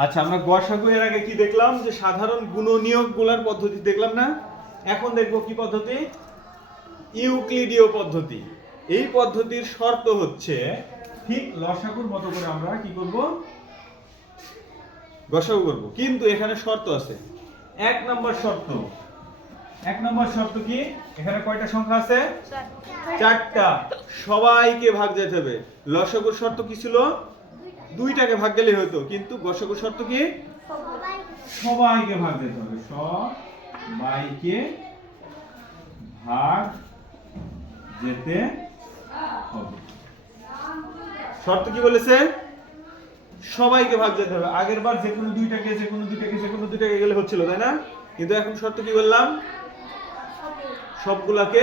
আচ্ছা, আমরা গসাগু এর আগে কি দেখলাম, যে সাধারণ গুণনীয়কগুলোর পদ্ধতি দেখলাম না। এখন দেখব কি পদ্ধতি, ইউক্লিডীয় পদ্ধতি। এই পদ্ধতির শর্ত হচ্ছে ঠিক লসাগুর মতো করে আমরা কি করব, গসাগু করব, কিন্তু এখানে শর্ত আছে। এক নম্বর শর্ত কি, এখানে কয়টা সংখ্যা আছে, চারটা। সবাইকে ভাগ যেতে হবে। লসাগুর শর্ত কি ছিল, দুইটাকে ভাগ গেলেই হতো, কিন্তু গসাগুর শর্ত কি, সবাইকে ভাগ যেতে হবে, সবাইকে ভাগ যেতে হবে। শর্ত কি বলেছে, সবাইকে ভাগ যেতে হবে। আগের বার যে কোনো দুইটাকে গেলে হচ্ছিল, তাই না? কিন্তু এখন শর্ত কি বললাম, সবগুলাকে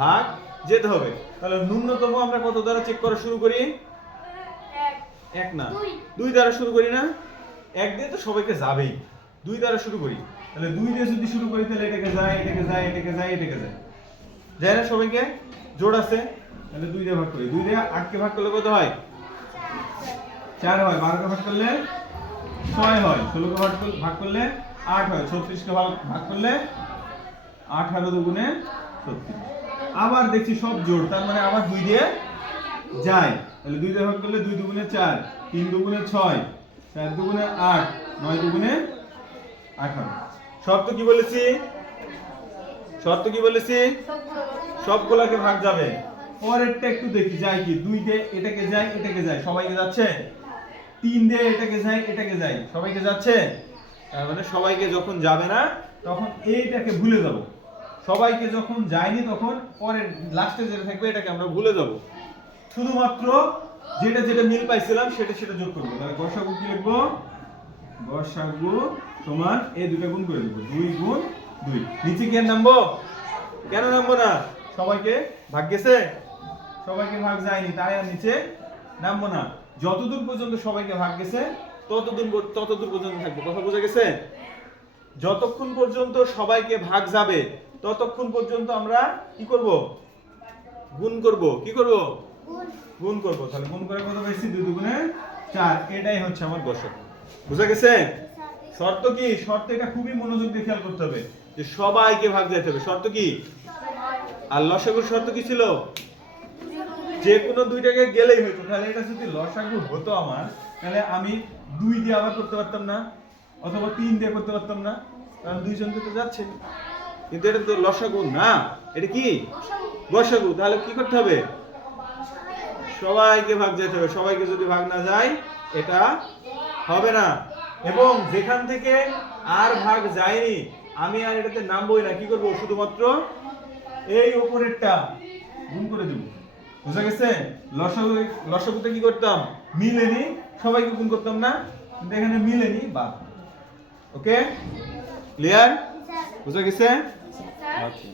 ভাগ যেতে হবে। তাহলে ন্যূনতম আমরা কত দ্বারা চেক করা শুরু করি, এক না, দুই দ্বারা শুরু করি না? এক দিয়ে তো সবাইকে যাবেই, দুই দ্বারা শুরু করি। তাহলে দুই দিয়ে যদি শুরু করি তাহলে এটাকে যায় যায় না, সবাইকে জোড় আছে। তাহলে দুই দিয়ে ভাগ করি, দুই দিয়ে 8 কে ভাগ করলে কত হয়, 4 হয়। 12 কে ভাগ করলে 6 হয়। 16 কে ভাগ করলে 8 হয়। 36 কে ভাগ করলে 18 দুগুণে 36। আবার দেখছি সব জোড়, তার মানে আবার 2 দিয়ে যায়। তাহলে 2 দিয়ে ভাগ করলে 2 দুগুণে 4, 3 দুগুণে 6, 4 দুগুণে 8, 9 দুগুণে 18। শর্ত কি বলেছি, সবগুলাকে ভাগ যাবে। পরেরটা একটু দেখি যায় কি, 2 দিয়ে এটাকে যায়, সবাইকে যাচ্ছে। 3 দিয়ে এটাকে যায়, সবাইকে যাচ্ছে। তার মানে সবাইকে যখন যাবে না তখন এইটাকে ভুলে যাব। সবাইকে যখন যায়নি তখন পরের লাস্টে যেটা থাকবে এটাকে আমরা ভুলে যাব। শুধুমাত্র যেটা মিল পাইছিলাম সেটা যোগ করব। তাহলে গসাগু কি লিখবো, গসাগু সমান এই দুটো গুণ করে দেব, 2 গুণ 2। নিচে কি নামবো, কেন নামবো না, সবাইকে ভাগ গেছে, সবাইকে ভাগ যায়নি, তাই আর নিচে নামবো না। যতদূর পর্যন্ত সবাইকে ভাগ গেছে ততদূর পর্যন্ত থাকবে। কথা বোঝা গেছে? যতক্ষণ পর্যন্ত সবাইকে ভাগ যাবে ততক্ষণ পর্যন্ত আমরা কি করব, গুণ করব। কি করব, গুণ করব। তাহলে গুণ করে কত পাইছি, 2 দুগুণে 4। এটাই হচ্ছে আমার গসাগু। বুঝা গেছে? শর্ত কি, শর্ত এটা খুবই মনোযোগ দিয়ে খেয়াল করতে হবে, যে সবাইকে ভাগ যেতে হবে। শর্ত কি, আর লসাগুর শর্ত কি ছিল, যে কোনো দুইটাকে গেলেই হতো। তাহলে এটা যদি লসাগু হতো আমার, তাহলে আমি 2 দিয়ে আবার করতে পারতাম না, অথবা 3 দিয়ে করতে পারতাম না, কারণ দুইজন তো যাচ্ছে। কিন্তু এটা তো লসাগু না, এটা কি, গসাগু। তাহলে কি করতে হবে, সবাইকে ভাগ যেতে হবে। সবাইকে যদি ভাগ না যায় এটা হবে না। এবং যেখান থেকে আর ভাগ যায়নি আমি আর এটাতে নামবই না, কি করব, শুধুমাত্র এই উপরেরটা গুণ করে দেব। বুঝা গেছে? লসাগুতে কি করতাম, মিলেনি, সবাইকে গুণ করতাম না, কিন্তু এখানে মিলেনি, বাদ। ওকে, ক্লিয়ার? বুঝা গেছে? আচ্ছা।